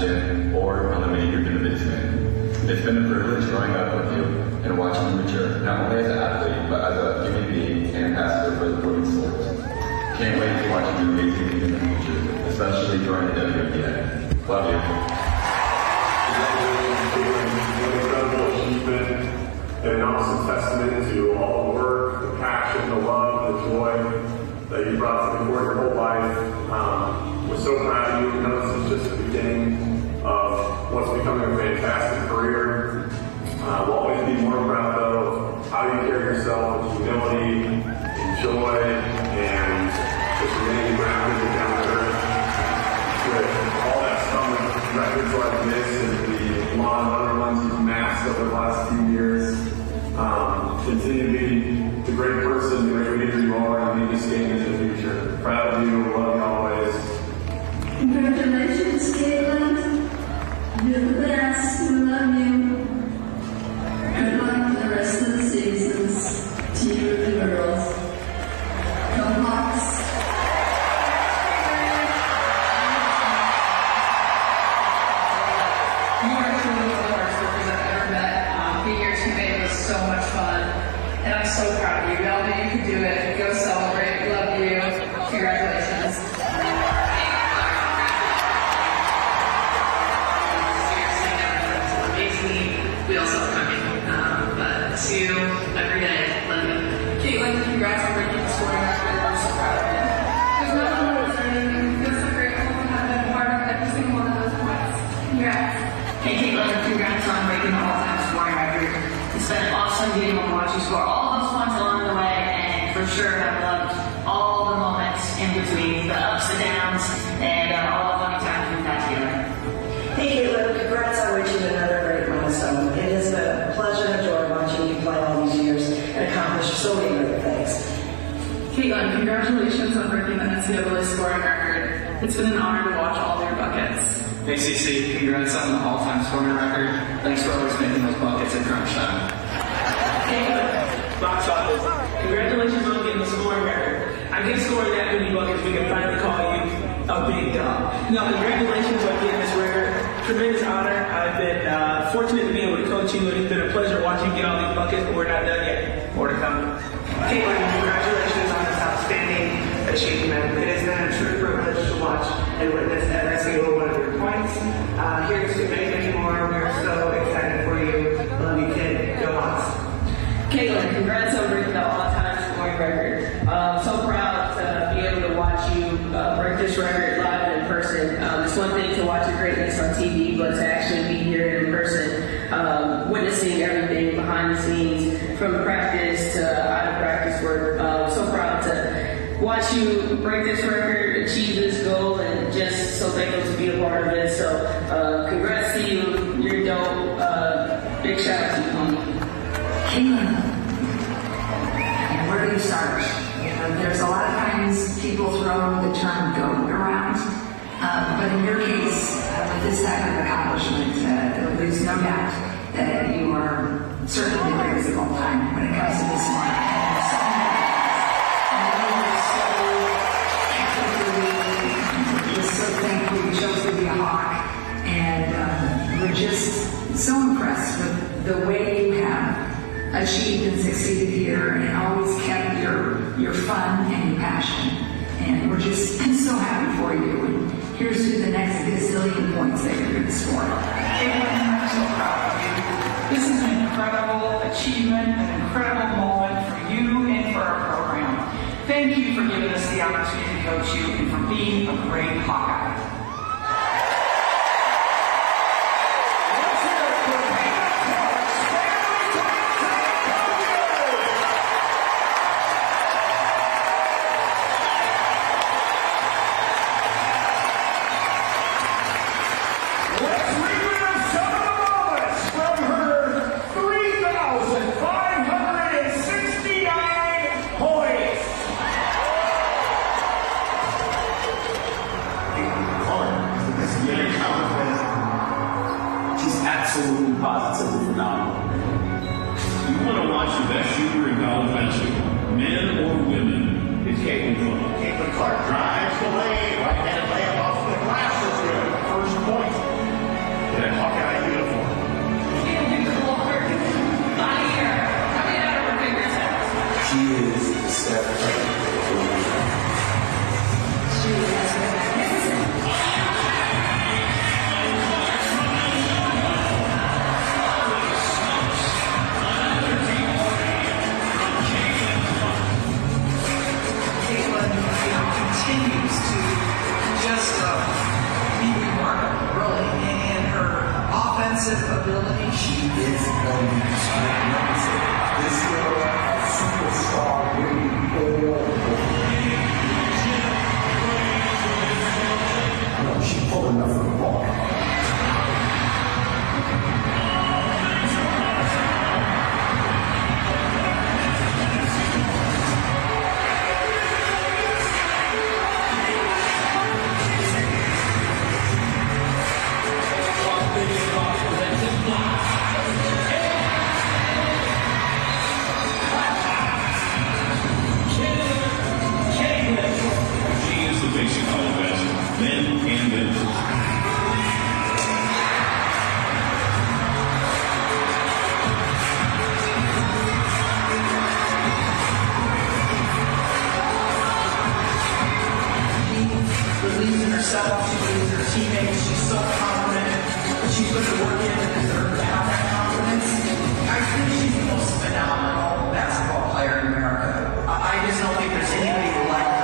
gym or on the mini group in the basement. It's been a privilege growing up with you and watching you mature, not only as an athlete, but as a human being and ambassador for the women's sports. Can't wait to watch you do amazing things in the future, especially during the WNBA. Love you. And an awesome testament to all the work, the passion, the love, the joy that you brought to the court your whole life. We're so proud of you. We know this is just the beginning of what's becoming a fantastic career. We'll always be more proud, though, of how you carry yourself with humility and joy and just remaining grounded and down to earth. With all that stuff, records like this and the long other ones you've amassed over the last few years. Continue to be the great person, the great leader you are, and lead this game into the future. Proud of you, love you always. Congratulations, Caitlin. You're the best. We love you. Good luck for the rest of the seasons. To you and the girls. Go Hawks. You are truly one of the hardest workers I've ever met. Being your teammate was so much fun. And I'm so proud of you. We all know you can do it. Go celebrate. Love you. Congratulations. We also have coming, but see you every day. Love you. Caitlin, congrats on breaking the scoring record. We're so proud of you. There's nothing more exciting. It feels so grateful to have been a part of every single one of those points. Congrats. Hey Caitlin, congrats on breaking the all-time scoring record. It's been awesome being able to watch you score all those points along the way, and for sure I've loved all the moments in between, the ups and downs, and all the funny times we've had together. Hey Caitlin, congrats on reaching another great milestone. It has been a pleasure and a joy watching you play all these years and accomplish so many great things. Caitlin, congratulations on breaking the NCAA scoring record. It's been an honor to watch all your buckets. Hey CC, congrats on the all-time scoring record. Thanks for always making those buckets at crunch time. Caitlin, box office, congratulations on getting the scoring record. I guess scoring that many buckets, we can finally call you a big dog. No, congratulations on getting this record. Tremendous honor. I've been fortunate to be able to coach you, and it's been a pleasure watching you get all these buckets, but we're not done yet. More to come. Caitlin, congratulations on this outstanding achievement. It has been a true privilege to watch and witness every single one of your points. Here's to many, many more. We're so excited for you. Love you, kid. Go Hawks. Caitlin, congrats on breaking the all-time scoring record. So proud to be able to watch you break this record live and in person. It's one thing to watch your greatness on TV, but to actually be here in person, witnessing everything behind the scenes, from practice to out of practice work. So proud to watch you break this record, achieve this goal, and just so thankful to be a part of it. So congrats to you. You're dope. Big shout out to you, homie. Caitlin, and where do you start? You know, there's a lot of times people throw the term GOAT around, but in your case, with this type of accomplishment, there's no doubt that you are certainly the greatest of all time when it comes to this one. And so we're so thankful you chose to be a Hawk, and we're just so impressed with the way you have achieved and succeeded here, and always kept your fun and your passion. And we're just so happy for you. And here's to the next gazillion points that you're going to score. Caitlin, I'm so proud of you. This is an incredible achievement, an incredible moment for you and for our program. Thank you for giving us the opportunity to coach you and for being a great Hawkeye. Absolutely positively phenomenal. You want to watch the best shooter in college basketball, men or women, it's Caitlin Clark. Caitlin Clark drives the lane, right-handed layup off the glass is good. First point. offensive ability. She is magnificent. This girl has superstar winning all no, she pulled enough of the ball. She is the basic all best, men and women. She believes in herself, she believes in her teammates, she's so confident. She put the work in and deserves to have that confidence. I think she's the most phenomenal basketball player in America. I just don't think there's anybody like her.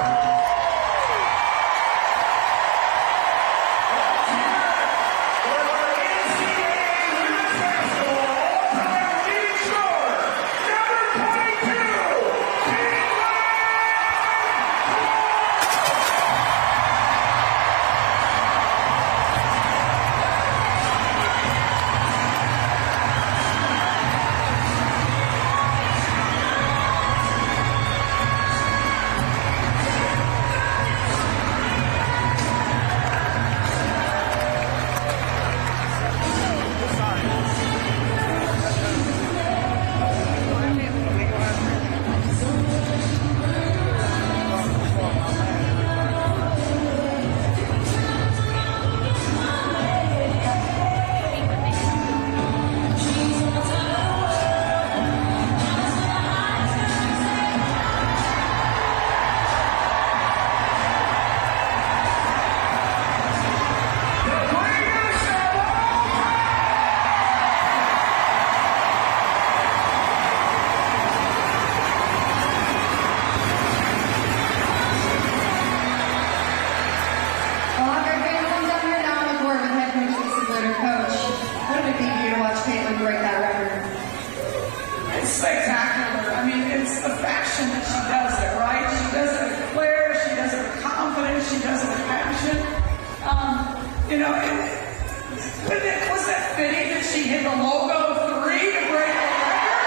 It's spectacular. I mean, it's the fashion that she does it, right? She does it with flair, she does it with confidence, she does it with passion. Was that fitting that she hit the logo 3 to break the record?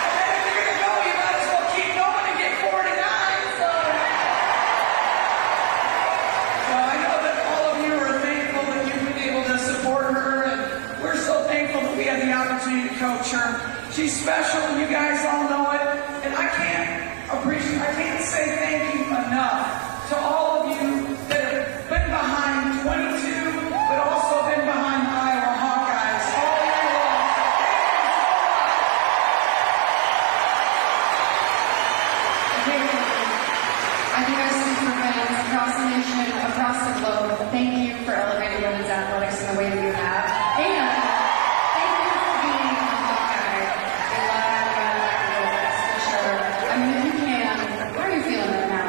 And then if you're going to go, you might as well keep going and get 49. So I know that all of you are thankful that you've been able to support her, and we're so thankful that we had the opportunity to coach her. She's special, and you guys all know it. And I can't say thank you enough to all of you that have been behind 22, but also been behind the Iowa Hawkeyes all year long. I think I speak for fans across the nation, across the globe. Thank you for elevating women's athletics in the way that you have. And thank you for being a Hawkeye. A lot of for sure. I mean, if you can, how are you feeling right now?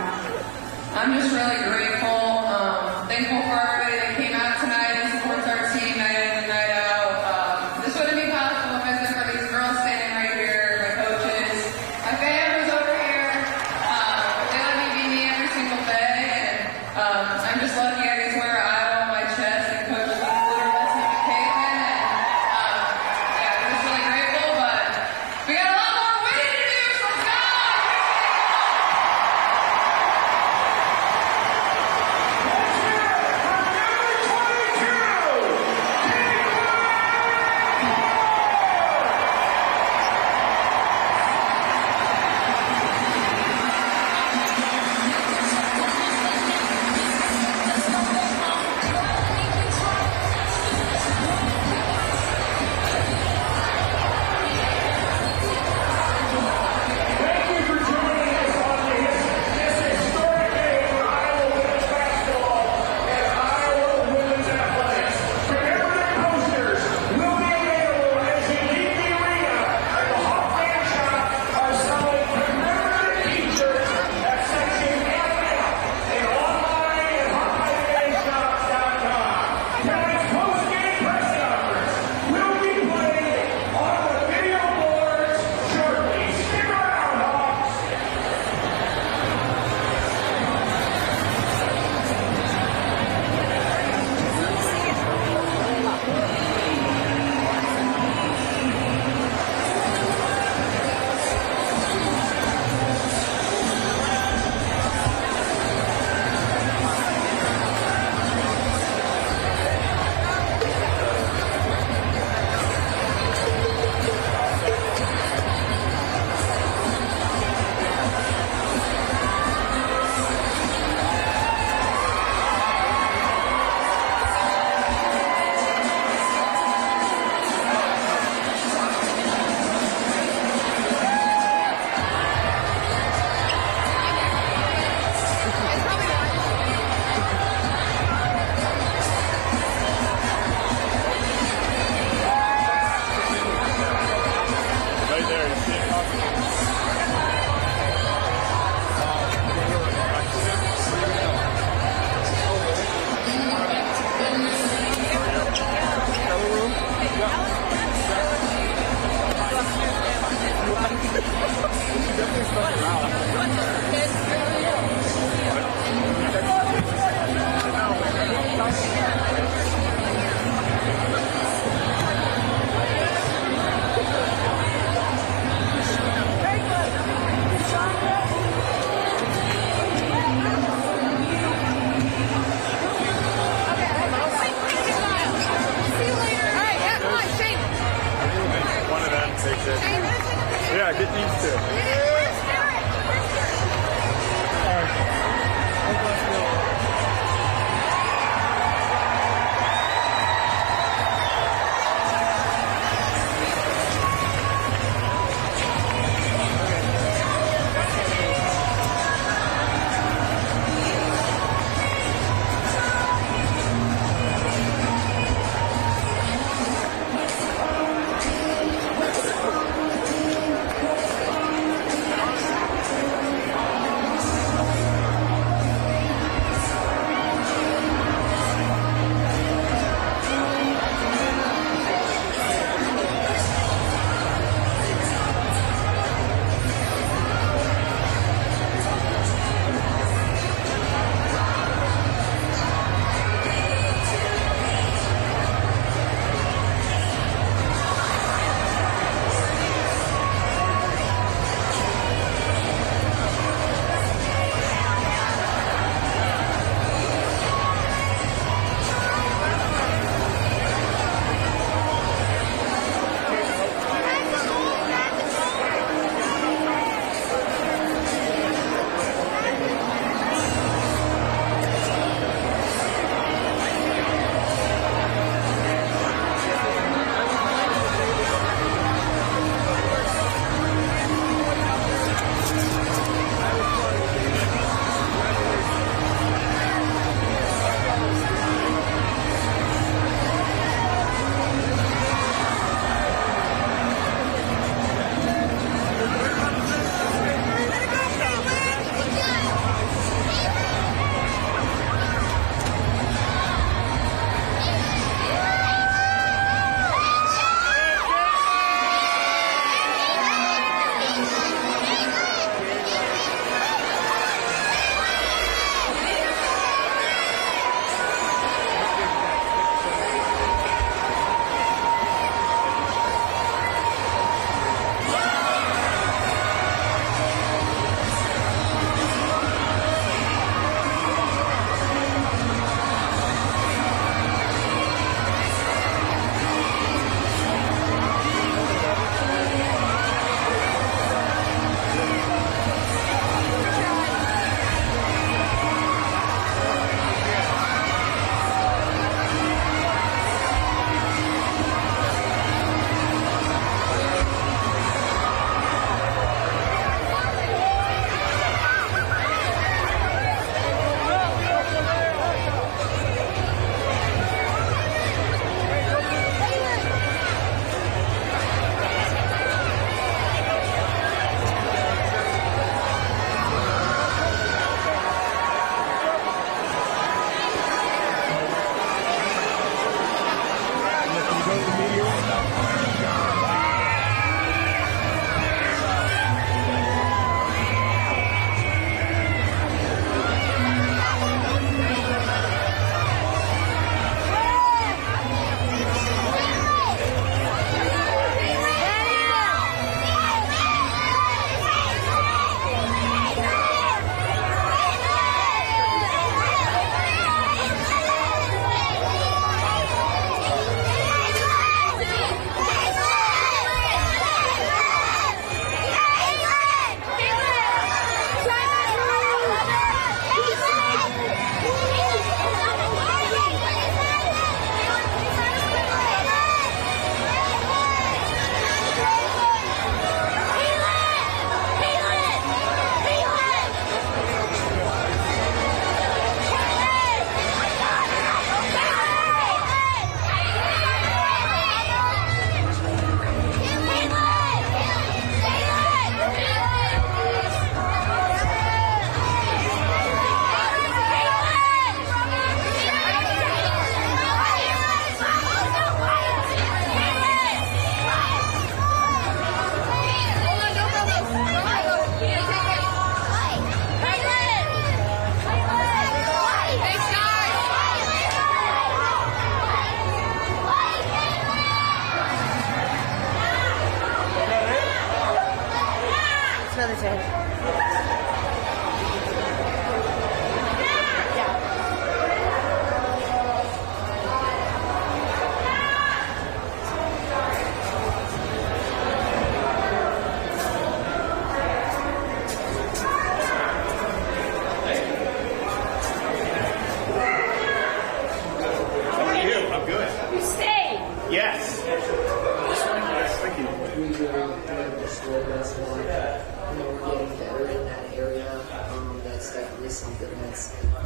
said.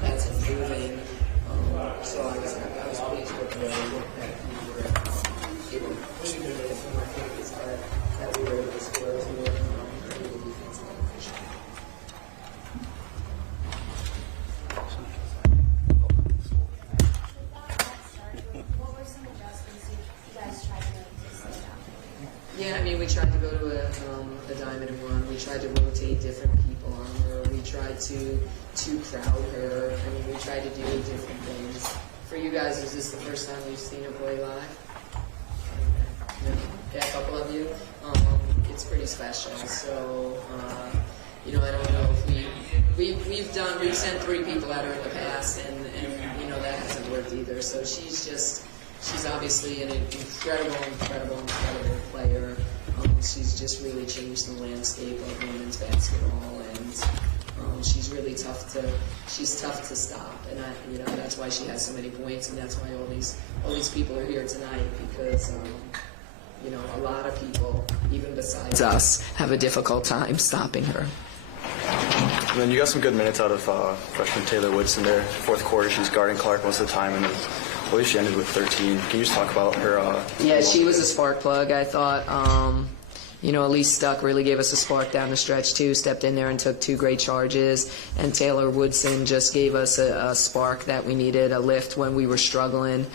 That's improving. So I was pleased with the work that we were able to do. One of my favorites that we were able to score as well. The defense Yeah, I mean, we tried to go to a diamond and one. We tried to rotate different people on her. We tried to crowd her. I mean, we tried to do different things. For you guys, is this the first time you've seen her play live? No? Yeah, a couple of you? It's pretty special. So, I don't know if we've sent 3 people at her in the past, and that hasn't worked either. So she's obviously an incredible player. She's just really changed the landscape of women's basketball, and she's really tough to stop. And that's why she has so many points, and that's why all these people are here tonight, because a lot of people, even besides us, have a difficult time stopping her. And then you got some good minutes out of freshman Taylor Woodson there. Fourth quarter, she's guarding Clark most of the time, and I believe she ended with 13. Can you just talk about her? Yeah, she was a spark plug, I thought. Elise Stuck really gave us a spark down the stretch, too. Stepped in there and took 2 great charges. And Taylor Woodson just gave us a spark that we needed, a lift when we were struggling.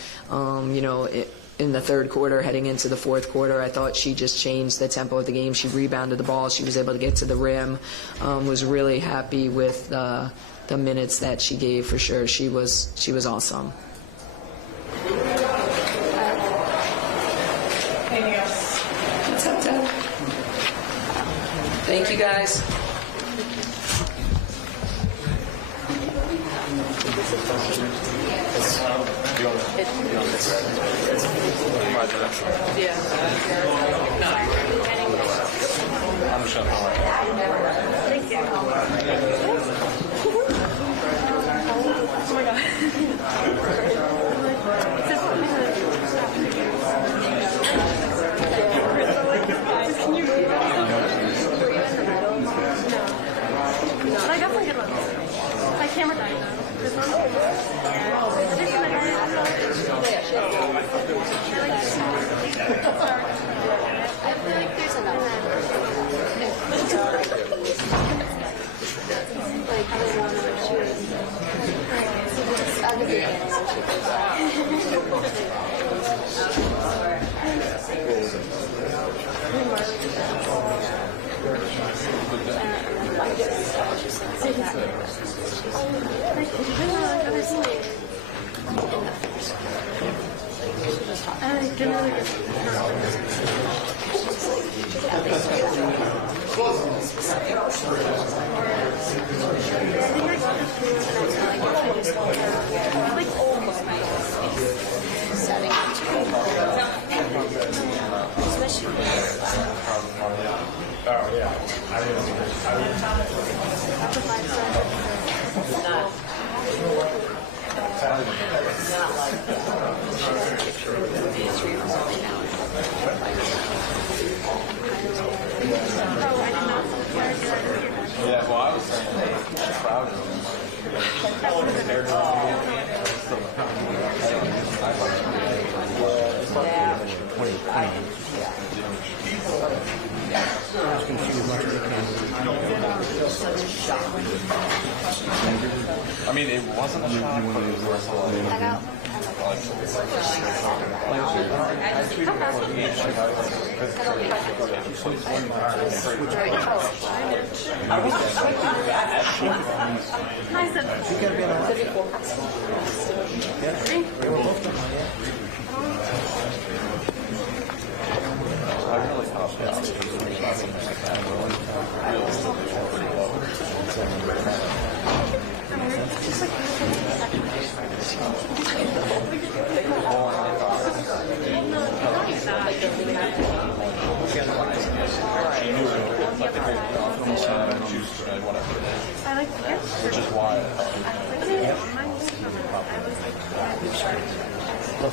In the third quarter, heading into the fourth quarter, I thought she just changed the tempo of the game. She rebounded the ball. She was able to get to the rim. Was really happy with the minutes that she gave, for sure. She was awesome. What's up, Dad? Thank you, guys. Thank you. Oh my God. Can you read that? Were you in the middle? No. But I definitely did one. My camera died though. This one? Yeah. Did you see my diet? I feel like there's enough. Like, I don't know what she was. I'll give you a minute so she goes Yeah, well, I was proud of him. I mean, it wasn't a shot, but it was I really thought that was something like that. Realistically. Yeah,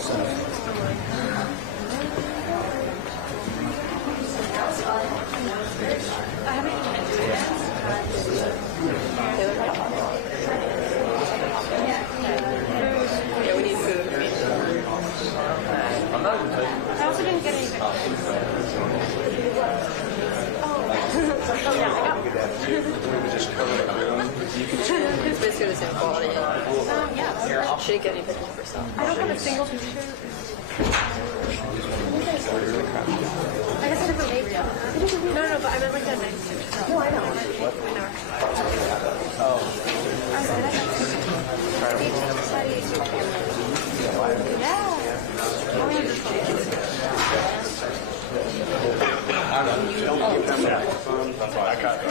we need food. I also didn't get anything. Oh, yeah, I got It's basically the same quality. yeah. She didn't get any pictures for herself. I don't have a single t-shirt. I guess I have a baby. No, but I meant like that nice t-shirt. No, I know. That's why I got it.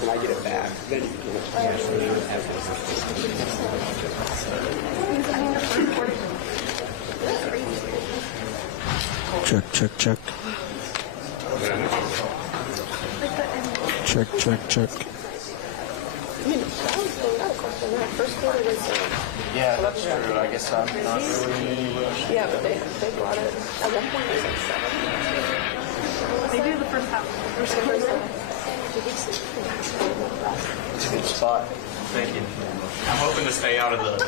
Can I get it back? Then you Check, check, check. Check, check, check. I mean, that was the first quarter was. Yeah, that's true. I guess I'm not really. Yeah, but they brought it. At one point, it was like 7. They do the first half. For some reason. It's a good spot. Thank you. I'm hoping to stay out of the.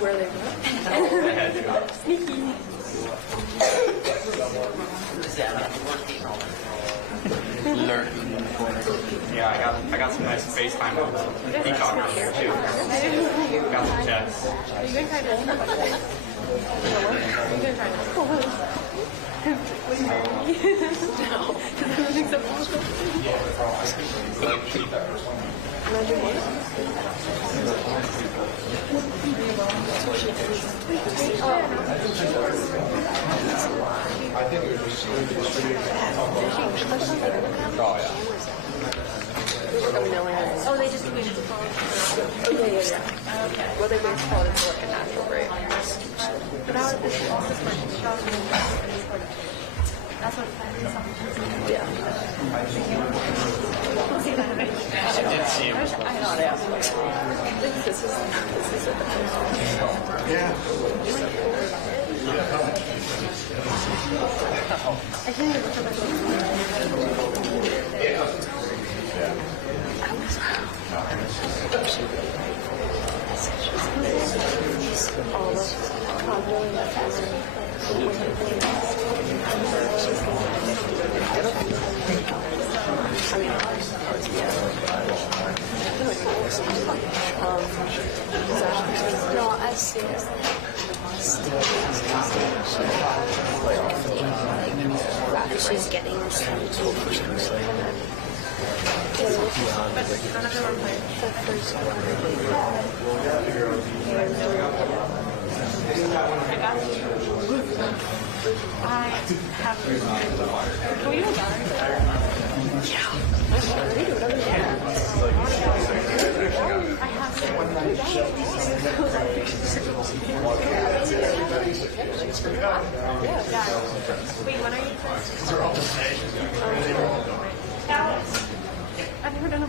Where they were. Sneaky. Lurking in the corner. Yeah, I got some nice FaceTime on the peacock earlier too. Got some checks. Are you going to try this? Are you going to try this? Will you marry me? No. Because I don't think so. Imagine what? I think it was just going to distribute. Oh, yeah. Oh, they just tweeted the phone. Oh, yeah. Okay. Well, they basically call it like a natural break. But how is this also that's what yeah. We'll see that eventually. I did see him. I know they asked. This is it. Yeah. I can't even look at All of really no, I see it. She's getting None of them are playing. I have. Can we do a battery? Yeah. I have. Wait, when are you first? They're all the same. I've never done a.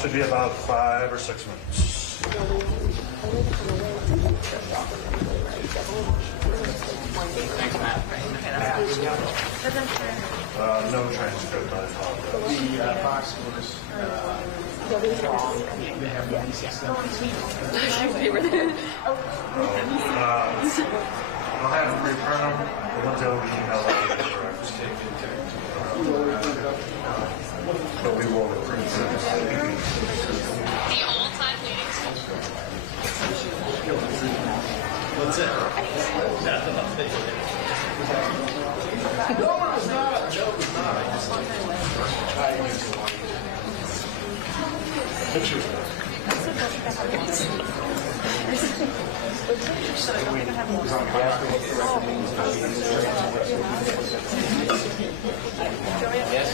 Should be about 5 or 6 minutes. Thanks, Matt. No transcript, I apologize. The box was I'll have them reprint them. The ones that will be emailed out to the correct. But we will reprint them. What's it? No, it's not. Joke is not. I just pictures. Yes.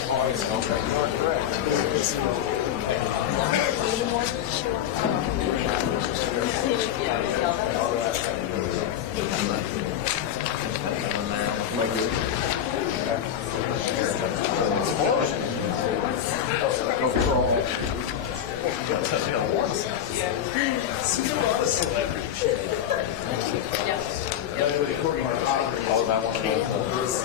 See a lot of celebrity shit. Oh, that one of those.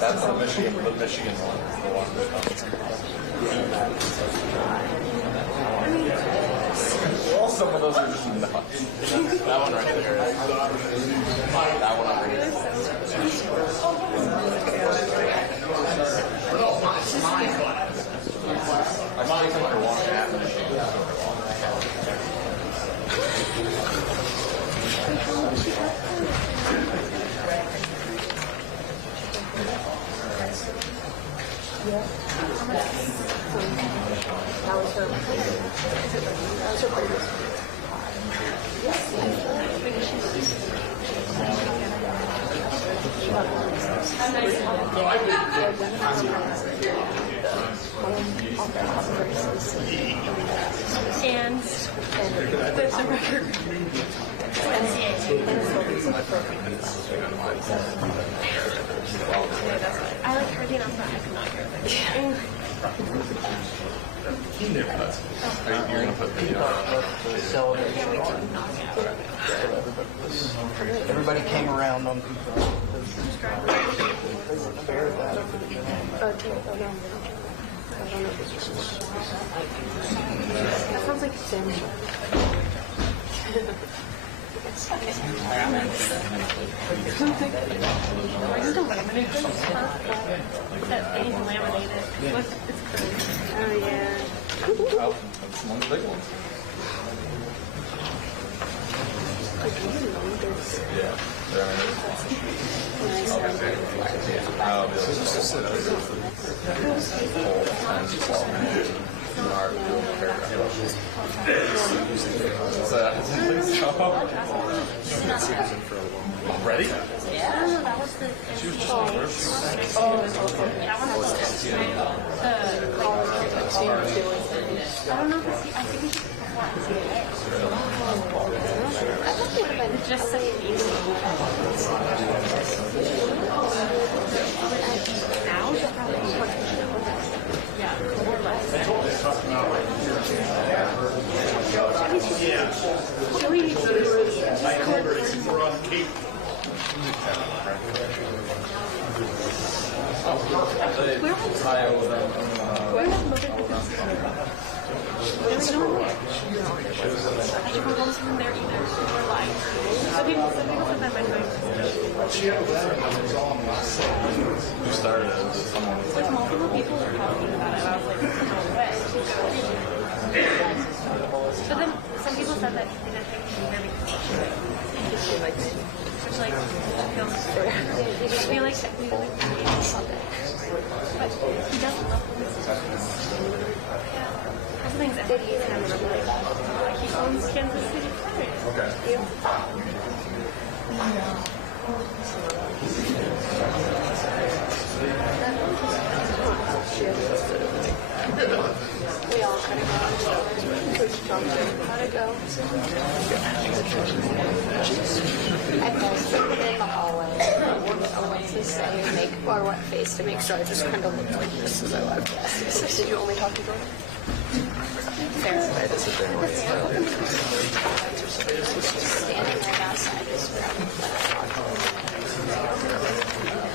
That's the Michigan one. Well, some of those are just nuts. That one right there. That one right there. I might even want to walk that machine. And there's a record. I like heard the announcement. I could not hear it. He never does. You're going to put video on. Everybody came around on That sounds like Sam Show. Why is the laminated so purple? That thing laminated. Look, it's crazy. Oh, yeah. Oh, that's one of the big ones. Yeah. Ready? Yeah, that was the. She was just the first. Yeah, I was I don't know if it's. I think it's before. I thought it would have been just such an easy. Now it's probably yeah, more or less. Where was Mother There's no way. I should go home from there either. Or like. Some people said that my mind. Who started it? Someone was like, multiple people were talking about it. I was like, no way. But then some people said that he didn't think he would hear because she likes it. Which like feels fair. I feel like we would be Sunday. But he doesn't love this. Yeah. That's the things that he's kind of like he owns Kansas City Fire. Okay. We all kind of go on Coach Trump how to go. I posted in the hallway what to say or what face to make, so I just kind of looked like this as I left. Did you only talk to Jordan? Fair. I had to sit there and wait. Standing right outside is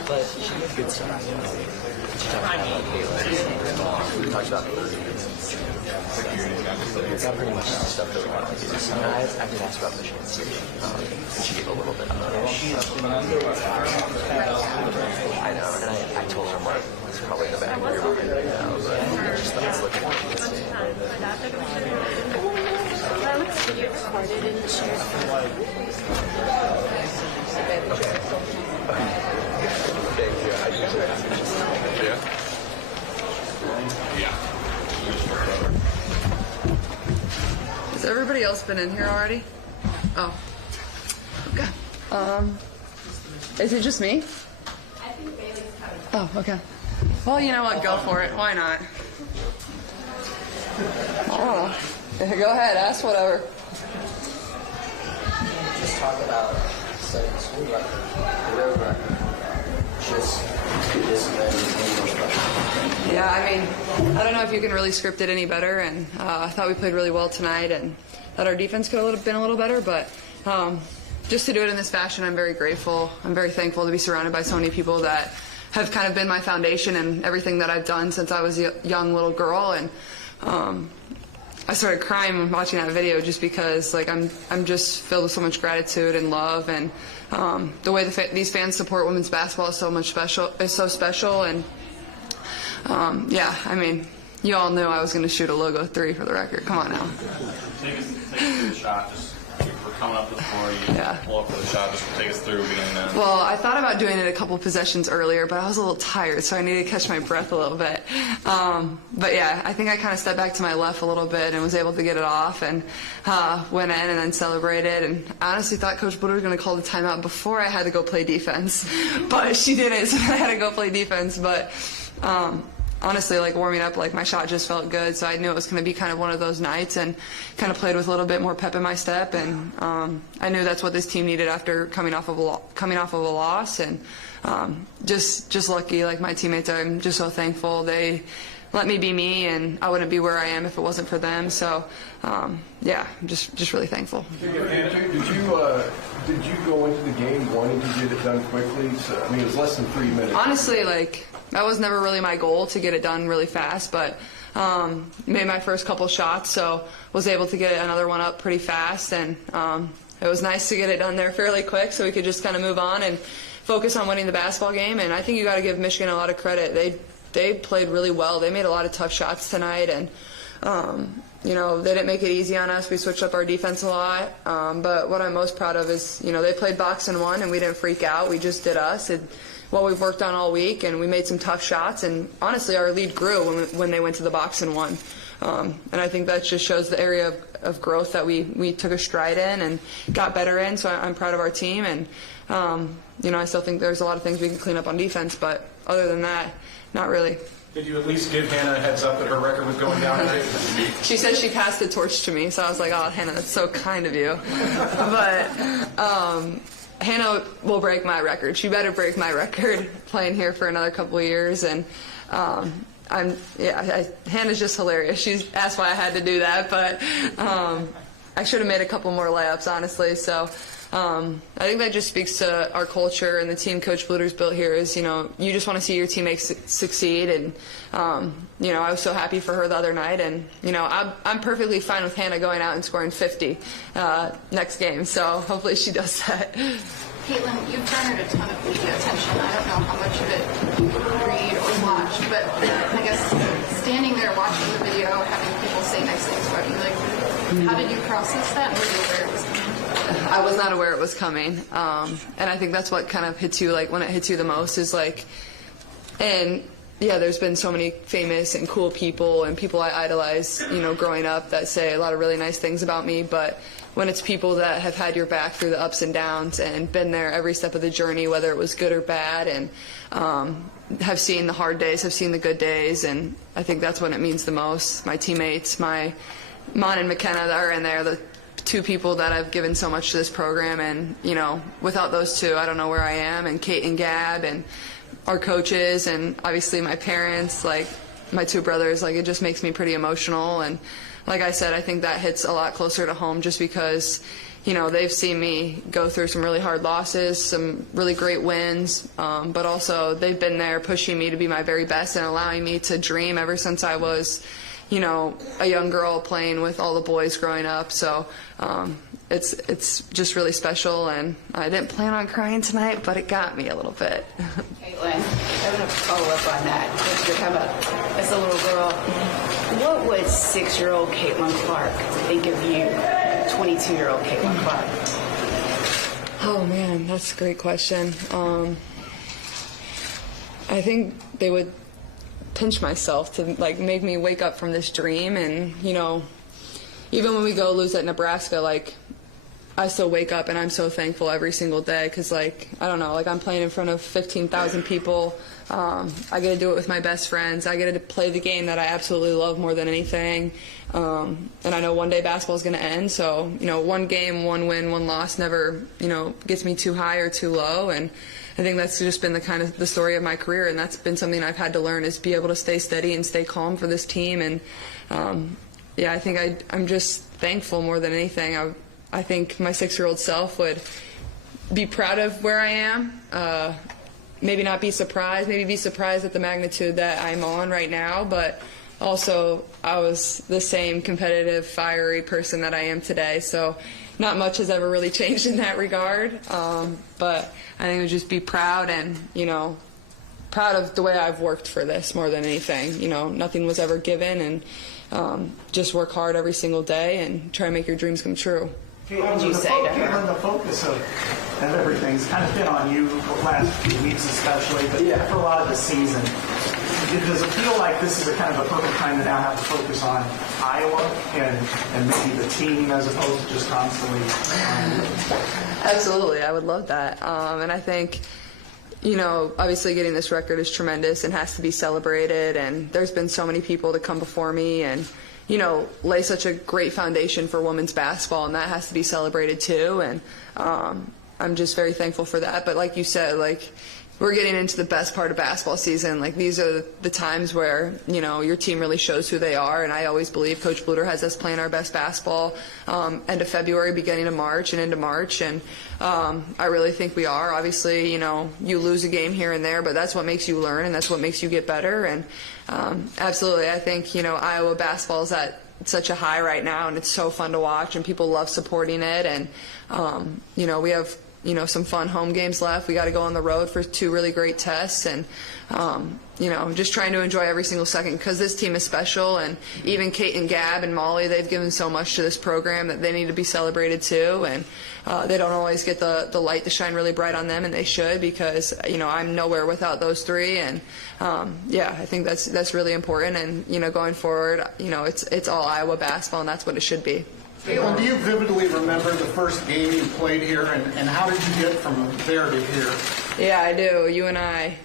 But she did good stuff. We talked about 30 minutes. Got pretty much stuff that we want to do. I did ask about Michigan State. She gave a little bit of I know, and I told her what was probably the back of your mind right now, but just let's look at Michigan State. that looks recorded and shared. Has everybody else been in here already? Oh. Okay. Is it just me? I think Bailey's coming. Oh, okay. Well, you know what? Go for it. Why not? Oh. Go ahead. Ask whatever. Just talk about setting the school record, the road record. just good discipline and more special. Yeah, I mean, I don't know if you can really script it any better, and I thought we played really well tonight, and that our defense could have been a little better, but just to do it in this fashion, I'm very grateful. I'm very thankful to be surrounded by so many people that have kind of been my foundation and everything that I've done since I was a young little girl, and I started crying watching that video just because like I'm just filled with so much gratitude and love, and the way these fans support women's basketball is so special, and yeah, I mean, you all knew I was going to shoot a logo 3 for the record. Come on now. Take us through the shot. Just we're coming up to the floor. You pull up for the shot. Just take us through beginning to end. Well, I thought about doing it a couple possessions earlier, but I was a little tired, so I needed to catch my breath a little bit. But yeah, I think I kind of stepped back to my left a little bit and was able to get it off and went in and then celebrated. And I honestly thought Coach Butter was going to call the timeout before I had to go play defense, but she didn't, so I had to go play defense. But honestly, like warming up, like my shot just felt good, so I knew it was going to be kind of one of those nights, and kind of played with a little bit more pep in my step, and I knew that's what this team needed after coming off of a loss, and just lucky. Like my teammates, I'm just so thankful they let me be me, and I wouldn't be where I am if it wasn't for them. So yeah, I'm just really thankful. Did you go into the game wanting to get it done quickly? So, I mean, it was less than 3 minutes. Honestly, like that was never really my goal to get it done really fast, but made my first couple shots, so was able to get another one up pretty fast, and it was nice to get it done there fairly quick so we could just kind of move on and focus on winning the basketball game. And I think you got to give Michigan a lot of credit. They played really well. They made a lot of tough shots tonight, and you know, they didn't make it easy on us. We switched up our defense a lot, but what I'm most proud of is, you know, they played box and one, and we didn't freak out. We just did us. What we've worked on all week, and we made some tough shots, and honestly our lead grew when they went to the box and won, and I think that just shows the area of growth that we took a stride in and got better in. So I'm proud of our team, and you know, I still think there's a lot of things we can clean up on defense, but other than that, not really. Did you at least give Hannah a heads up that her record was going down today? She said she passed the torch to me, so I was like, oh, Hannah, that's so kind of you. But Hannah will break my record. She better break my record playing here for another couple of years. And Hannah's just hilarious. She's asked why I had to do that, but I should have made a couple more layups, honestly. So I think that just speaks to our culture and the team Coach Bluter's built here is, you know, you just want to see your teammates succeed. And, you know, I was so happy for her the other night. And, you know, I'm perfectly fine with Hannah going out and scoring 50 next game. So hopefully she does that. Caitlin, you've garnered a ton of media attention. I don't know how much of it you read or watch, but I guess standing there watching the video, having people say nice things about you, like, how did you process that? Were you aware it was coming? I was not aware it was coming, and I think that's what kind of hits you, like when it hits you the most is like, and yeah, there's been so many famous and cool people and people I idolize, you know, growing up that say a lot of really nice things about me, but when it's people that have had your back through the ups and downs and been there every step of the journey, whether it was good or bad, and have seen the hard days, have seen the good days, and I think that's when it means the most. My teammates, my Mon and McKenna that are in there, the two people that have given so much to this program, and you know, without those two, I don't know where I am. And Kate and Gab and our coaches, and obviously my parents, like my two brothers, like it just makes me pretty emotional. And like I said, I think that hits a lot closer to home just because, you know, they've seen me go through some really hard losses, some really great wins, but also they've been there pushing me to be my very best and allowing me to dream ever since I was, you know, a young girl playing with all the boys growing up. So it's just really special, and I didn't plan on crying tonight, but it got me a little bit. Caitlin, I want to follow up on that. You're talking about as a little girl. What would 6-year-old Caitlin Clark think of you, 22-year-old Caitlin Clark? Oh man, that's a great question. I think they would pinch myself to like make me wake up from this dream. And you know, even when we go lose at Nebraska, like I still wake up and I'm so thankful every single day because, like, I don't know, like I'm playing in front of 15,000 people. I get to do it with my best friends. I get to play the game that I absolutely love more than anything. And I know one day basketball is going to end. So, you know, one game, one win, one loss never, you know, gets me too high or too low. And I think that's just been the kind of the story of my career. And that's been something I've had to learn, is be able to stay steady and stay calm for this team. And, yeah, I think I'm just thankful more than anything. I think my 6-year-old self would be proud of where I am. Maybe not be surprised, maybe be surprised at the magnitude that I'm on right now, but also I was the same competitive, fiery person that I am today, so not much has ever really changed in that regard. But I think it would just be proud and, you know, proud of the way I've worked for this more than anything. You know, nothing was ever given, and just work hard every single day and try to make your dreams come true. What did you say to her? The focus of everything's kind of been on you the last few weeks especially, but for a lot of the season. Does it feel like this is a kind of a perfect time to now have to focus on Iowa and maybe the team as opposed to just constantly? Absolutely, I would love that. And I think, you know, obviously getting this record is tremendous and has to be celebrated, and there's been so many people to come before me and, you know, lay such a great foundation for women's basketball, and that has to be celebrated too. And I'm just very thankful for that. But like you said, like, we're getting into the best part of basketball season. Like, these are the times where, you know, your team really shows who they are. And I always believe Coach Bluder has us playing our best basketball end of February, beginning of March, and into March. And I really think we are. Obviously, you know, you lose a game here and there, but that's what makes you learn, and that's what makes you get better. And absolutely, I think, you know, Iowa basketball is at such a high right now, and it's so fun to watch, and people love supporting it. And, you know, we have, you know, some fun home games left. We got to go on the road for 2 really great tests, and you know, just trying to enjoy every single second because this team is special. And even Kate and Gab and Molly, they've given so much to this program that they need to be celebrated too. And they don't always get the light to shine really bright on them, and they should, because, you know, I'm nowhere without those 3. And yeah, I think that's really important. And, you know, going forward, you know, it's all Iowa basketball, and that's what it should be. Caitlin, do you vividly remember the first game you played here, and how did you get from there to here? Yeah, I do. You and I.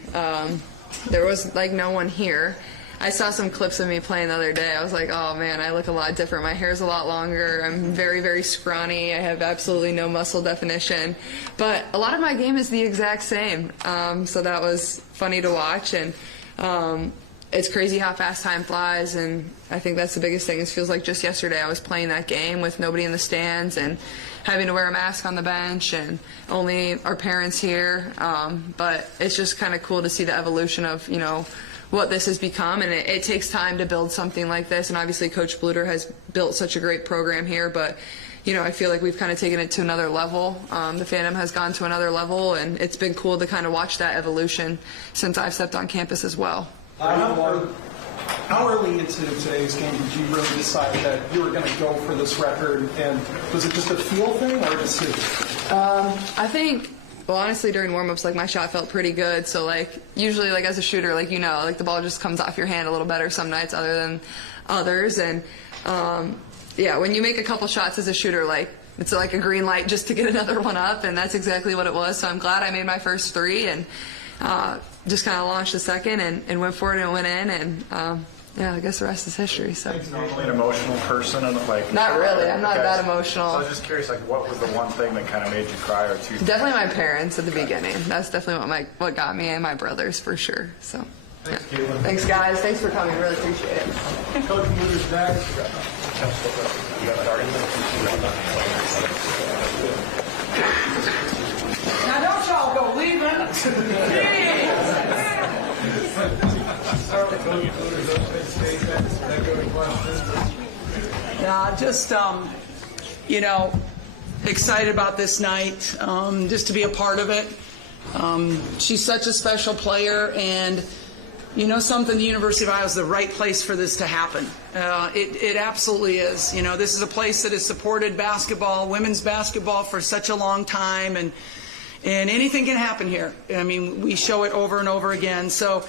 There was, like, no one here. I saw some clips of me playing the other day. I was like, oh, man, I look a lot different. My hair's a lot longer. I'm very, very scrawny. I have absolutely no muscle definition. But a lot of my game is the exact same. So that was funny to watch. And it's crazy how fast time flies, and I think that's the biggest thing. It feels like just yesterday I was playing that game with nobody in the stands and having to wear a mask on the bench and only our parents here. But it's just kind of cool to see the evolution of, you know, what this has become, and it takes time to build something like this. And obviously Coach Bluder has built such a great program here, but, you know, I feel like we've kind of taken it to another level. The fandom has gone to another level, and it's been cool to kind of watch that evolution since I've stepped on campus as well. How early into today's game did you really decide that you were going to go for this record? And was it just a feel thing or a decision? I think, well, honestly, during warm-ups, like, my shot felt pretty good. So, like, usually, like, as a shooter, like, you know, like, the ball just comes off your hand a little better some nights other than others. And, yeah, when you make a couple shots as a shooter, like, it's like a green light just to get another one up, and that's exactly what it was. So I'm glad I made my first 3 and just kind of launched the second and went for it and went in. And, yeah, I guess the rest is history. So. Are you normally an emotional person? And like, not really. I'm not that emotional. So I was just curious, like, what was the one thing that kind of made you cry or 2 things? Definitely my parents at the beginning. That's definitely what got me, and my brothers for sure. So. Thanks, yeah. Caitlin. Thanks, guys. Thanks for coming. Really appreciate it. Coach Bluder's next. Now don't y'all go leaving. Yeah, just you know, excited about this night, just to be a part of it. She's such a special player, and you know something, the University of Iowa is the right place for this to happen. It absolutely is. You know, this is a place that has supported basketball, women's basketball, for such a long time, and anything can happen here. I mean, we show it over and over again. So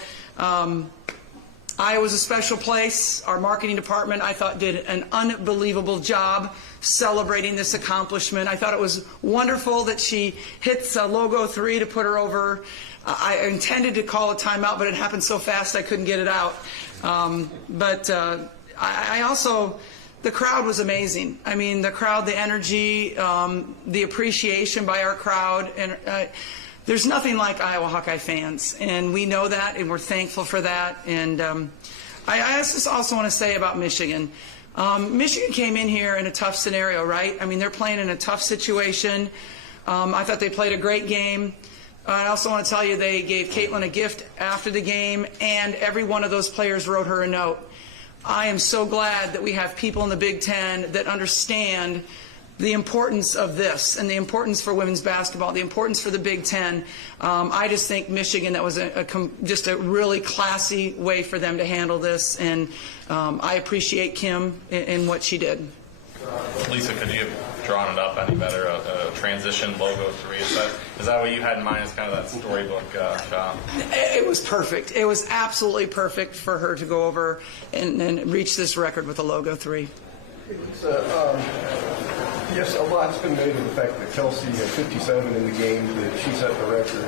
Iowa's a special place. Our marketing department, I thought, did an unbelievable job celebrating this accomplishment. I thought it was wonderful that she hits a logo 3 to put her over. I intended to call a timeout, but it happened so fast I couldn't get it out. I also, the crowd was amazing. I mean, the crowd, the energy, the appreciation by our crowd, and there's nothing like Iowa Hawkeye fans, and we know that, and we're thankful for that. And I just also want to say about Michigan. Michigan came in here in a tough scenario, right? I mean, they're playing in a tough situation. I thought they played a great game. I also want to tell you they gave Caitlin a gift after the game, and every one of those players wrote her a note. I am so glad that we have people in the Big Ten that understand the importance of this and the importance for women's basketball, the importance for the Big Ten. I just think Michigan, that was just a really classy way for them to handle this, and I appreciate Kim in what she did. Lisa, could you have drawn it up any better? A transition logo 3, is that what you had in mind as kind of that storybook shot? It was perfect. It was absolutely perfect for her to go over and reach this record with a logo 3. Yes, a lot's been made of the fact that Kelsey had 57 in the game, that she set the record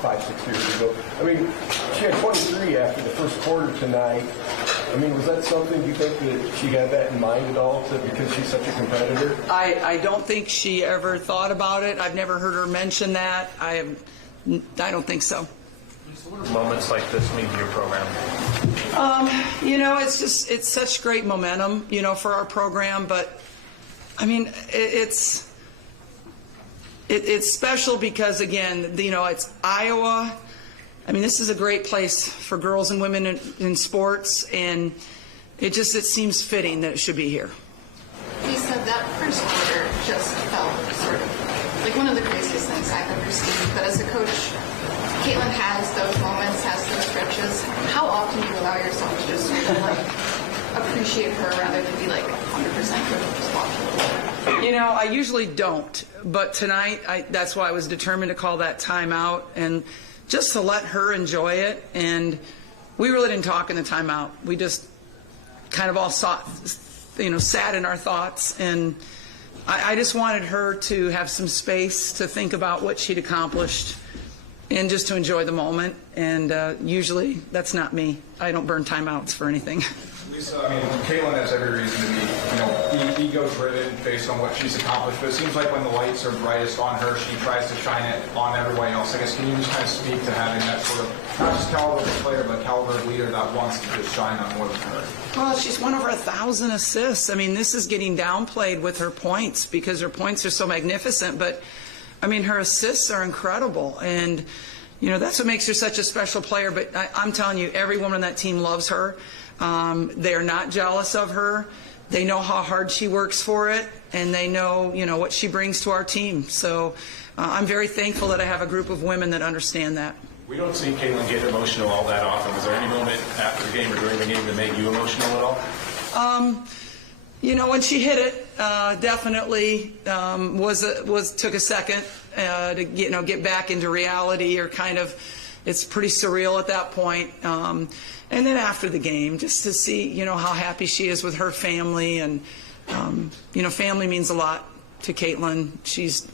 5-6 years ago. I mean, she had 23 after the first quarter tonight. I mean, was that something, you think that she had that in mind at all, because she's such a competitor? I don't think she ever thought about it. I've never heard her mention that. I don't think so. What do moments like this mean to your program? You know, it's such great momentum, you know, for our program, but I mean, it's special because, again, you know, it's Iowa. I mean, this is a great place for girls and women in sports, and it seems fitting that it should be here. Lisa, that first quarter just felt sort of like one of the craziest things I've ever seen. But as a coach, Caitlin has those moments, has those stretches. How often do you allow yourself to just sort of like appreciate her rather than be like 100% just watching? You know, I usually don't, but tonight that's why I was determined to call that timeout and just to let her enjoy it. And we really didn't talk in the timeout. We just kind of all sat in our thoughts, and I just wanted her to have some space to think about what she'd accomplished and just to enjoy the moment. And usually that's not me. I don't burn timeouts for anything. Lisa, I mean, Caitlin has every reason to be, ego-driven based on what she's accomplished. But it seems like when the lights are brightest on her, she tries to shine it on everybody else. I guess, can you just kind of speak to having that sort of, not just caliber of player, but caliber of leader that wants to just shine on more than her? Well, she's one over 1,000 assists. I mean, this is getting downplayed with her points because her points are so magnificent. But, I mean, her assists are incredible. And, you know, that's what makes her such a special player. But I'm telling you, every woman on that team loves her. They're not jealous of her. They know how hard she works for it, and they know, you know, what she brings to our team. So I'm very thankful that I have a group of women that understand that. We don't see Caitlin get emotional all that often. Was there any moment after the game or during the game that made you emotional at all? You know, when she hit it, definitely took a second to get back into reality, or kind of, it's pretty surreal at that point. And then after the game, just to see, you know, how happy she is with her family. And, you know, family means a lot to Caitlin. She's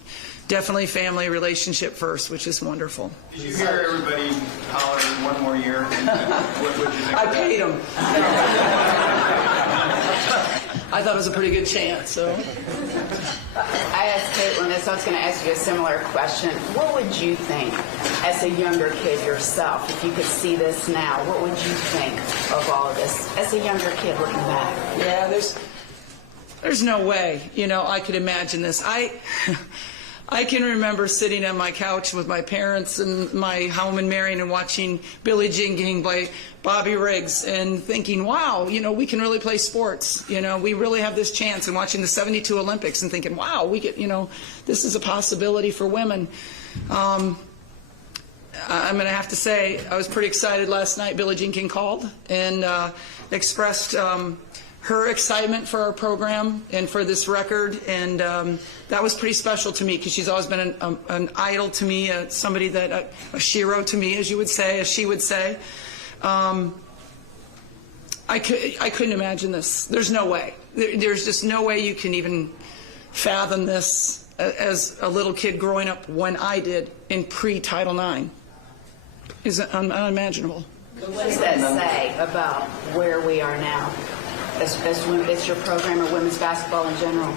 definitely family, relationship first, which is wonderful. Did you hear everybody hollering one more year? What did you think? I paid them. I thought it was a pretty good chance. So I asked Caitlin this. I was going to ask you a similar question. What would you think, as a younger kid yourself, if you could see this now? What would you think of all of this as a younger kid looking back? Yeah, there's no way, you know, I could imagine this. I can remember sitting on my couch with my parents in my home in Marion and watching Billie Jean King by Bobby Riggs and thinking, wow, you know, we can really play sports. You know, we really have this chance. And watching the 72 Olympics and thinking, wow, we get, you know, this is a possibility for women. I'm going to have to say I was pretty excited last night. Billie Jean King called and expressed her excitement for our program and for this record, and that was pretty special to me because she's always been an idol to me, somebody that a shero to me, as you would say, as she would say. I couldn't imagine this. There's no way. There's just no way you can even fathom this as a little kid growing up when I did in pre-Title IX. Is unimaginable. What does that say about where we are now as your program or women's basketball in general,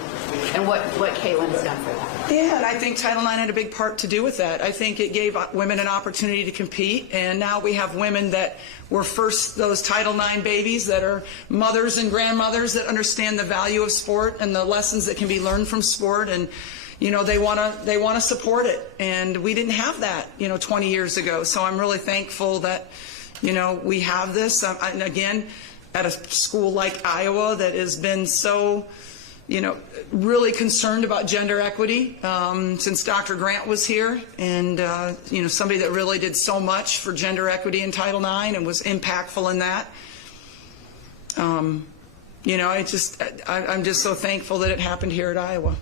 and what Caitlin has done for that? Yeah, and I think Title IX had a big part to do with that. I think it gave women an opportunity to compete, and now we have women that were first those Title IX babies that are mothers and grandmothers that understand the value of sport and the lessons that can be learned from sport, and they want to support it, and we didn't have that 20 years ago. So I'm really thankful that we have this. And again, at a school like Iowa that has been so really concerned about gender equity since Dr. Grant was here, and somebody that really did so much for gender equity in Title IX and was impactful in that. I'm just so thankful that it happened here at Iowa.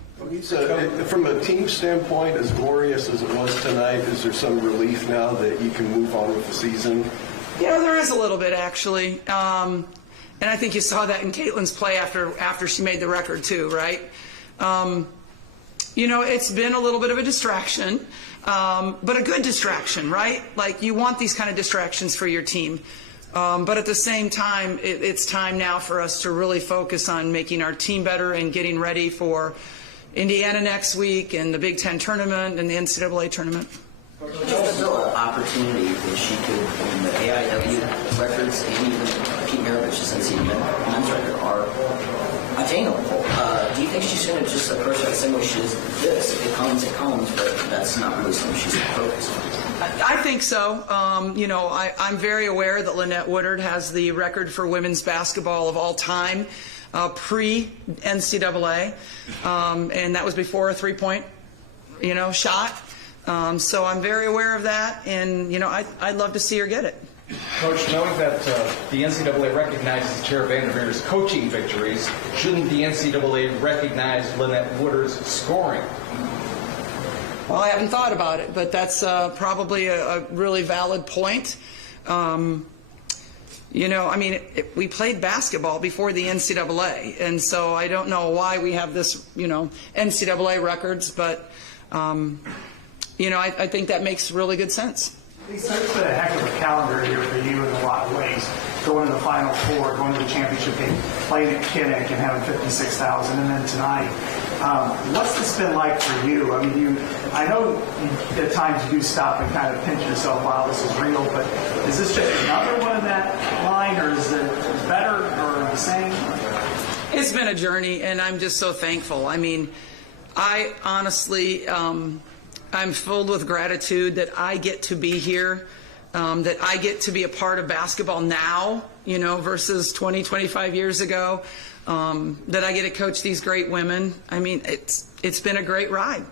From a team standpoint, as glorious as it was tonight, is there some relief now that you can move on with the season? There is a little bit, actually. And I think you saw that in Caitlin's play after she made the record, too, right? It's been a little bit of a distraction, but a good distraction, right? Like, you want these kind of distractions for your team. But at the same time, it's time now for us to really focus on making our team better and getting ready for Indiana next week and the Big Ten tournament and the NCAA tournament. Just an opportunity that she could, the AIW records and even Pete Maravich's NCAA men's record are attainable. Do you think she's going to just approach that same way she does this? If it comes, but that's not really something she's focused on. I think so. I'm very aware that Lynette Woodard has the record for women's basketball of all time, pre-NCAA, and that was before a three-point, shot. So I'm very aware of that, and I'd love to see her get it. Coach, knowing that the NCAA recognizes Tara Vanderveer's coaching victories, shouldn't the NCAA recognize Lynette Woodard's scoring? Well, I haven't thought about it, but that's probably a really valid point. We played basketball before the NCAA, and so I don't know why we have this, NCAA records, but, I think that makes really good sense. It's been a heck of a calendar here for you in a lot of ways. Going to the Final Four, going to the championship game, playing at Kinnick and having 56,000, and then tonight. What's this been like for you? I mean, I know at times you do stop and kind of pinch yourself, wow, this is real, but is this just another one in that line, or is it better or the same? It's been a journey, and I'm just so thankful. I mean, I honestly, I'm filled with gratitude that I get to be here, that I get to be a part of basketball now, versus 20, 25 years ago, that I get to coach these great women. I mean, it's been a great ride.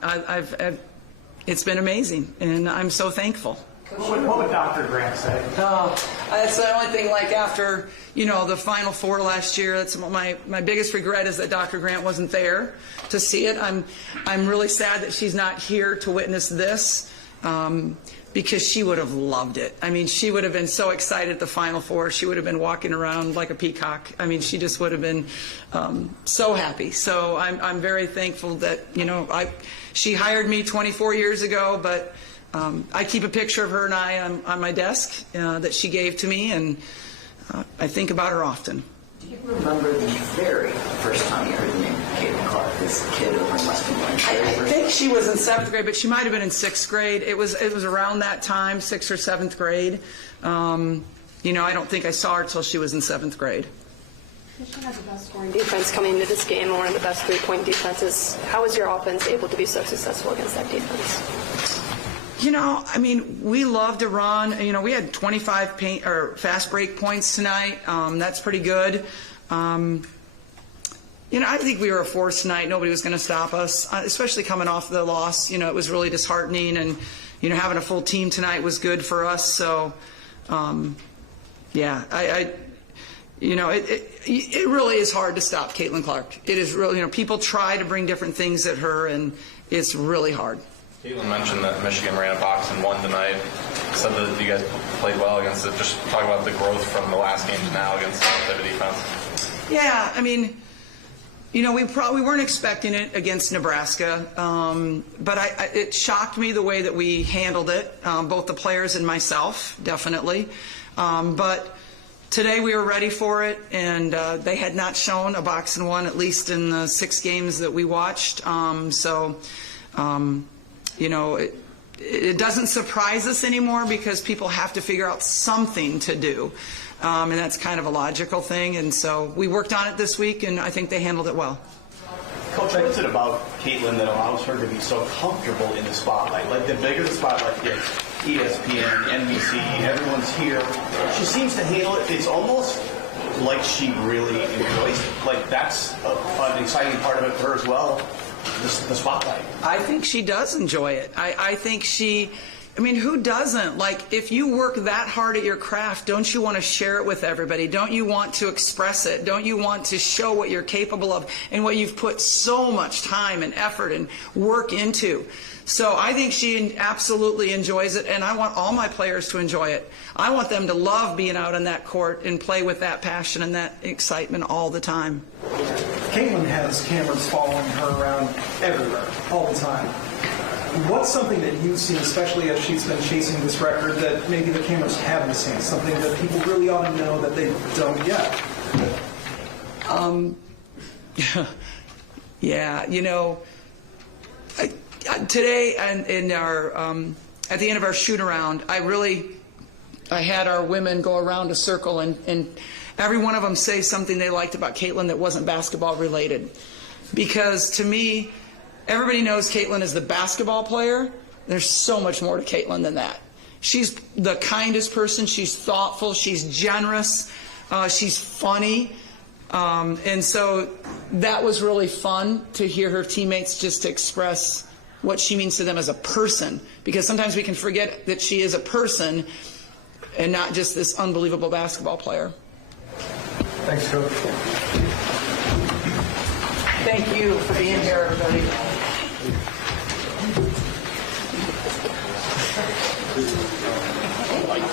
It's been amazing, and I'm so thankful. What would Dr. Grant say? That's the only thing, like after, the Final Four last year, that's my biggest regret is that Dr. Grant wasn't there to see it. I'm really sad that she's not here to witness this, because she would have loved it. I mean, she would have been so excited at the Final Four. She would have been walking around like a peacock. I mean, she just would have been so happy. So I'm very thankful that, she hired me 24 years ago, but I keep a picture of her and I on my desk that she gave to me, and I think about her often. Do you remember the very first time you heard the name Caitlin Clark, this kid over in Western Orange? I think she was in 7th grade, but she might have been in 6th grade. It was around that time, 6th or 7th grade. I don't think I saw her till she was in 7th grade. She had the best scoring defense coming into this game, one of the best three-point defenses. How was your offense able to be so successful against that defense? We love to run. We had 25 fast break points tonight. That's pretty good. I think we were a force tonight. Nobody was going to stop us, especially coming off the loss. It was really disheartening, and having a full team tonight was good for us. So, it really is hard to stop Caitlin Clark. It is really, people try to bring different things at her, and it's really hard. Caitlin mentioned that Michigan ran a box and won tonight. Said that you guys played well against it. Just talk about the growth from the last game to now against the defense. Yeah, I mean, you know, we weren't expecting it against Nebraska, but it shocked me the way that we handled it, both the players and myself, definitely. But today we were ready for it, and they had not shown a box and one, at least in the 6 games that we watched. You know, it doesn't surprise us anymore because people have to figure out something to do. And that's kind of a logical thing. And so we worked on it this week, and I think they handled it well. Coach, what is it about Caitlin that allows her to be so comfortable in the spotlight? Like, the bigger the spotlight gets, ESPN, NBC, everyone's here, she seems to handle it. It's almost like she really enjoys it. Like, that's an exciting part of it for her as well, the spotlight. I think she does enjoy it. I think I mean, who doesn't? Like, if you work that hard at your craft, don't you want to share it with everybody? Don't you want to express it? Don't you want to show what you're capable of and what you've put so much time and effort and work into? So I think she absolutely enjoys it, and I want all my players to enjoy it. I want them to love being out on that court and play with that passion and that excitement all the time. Caitlin has cameras following her around everywhere, all the time. What's something that you've seen, especially as she's been chasing this record, that maybe the cameras haven't seen? Something that people really ought to know that they don't yet? Yeah, you know, today and in our at the end of our shoot around, I had our women go around a circle and every one of them say something they liked about Caitlin that wasn't basketball related, because to me, everybody knows Caitlin is the basketball player. There's so much more to Caitlin than that. She's the kindest person. She's thoughtful. She's generous. She's funny. And so that was really fun to hear her teammates just express what she means to them as a person, because sometimes we can forget that she is a person and not just this unbelievable basketball player. Thanks, Coach. Thank you for being here, everybody. Like,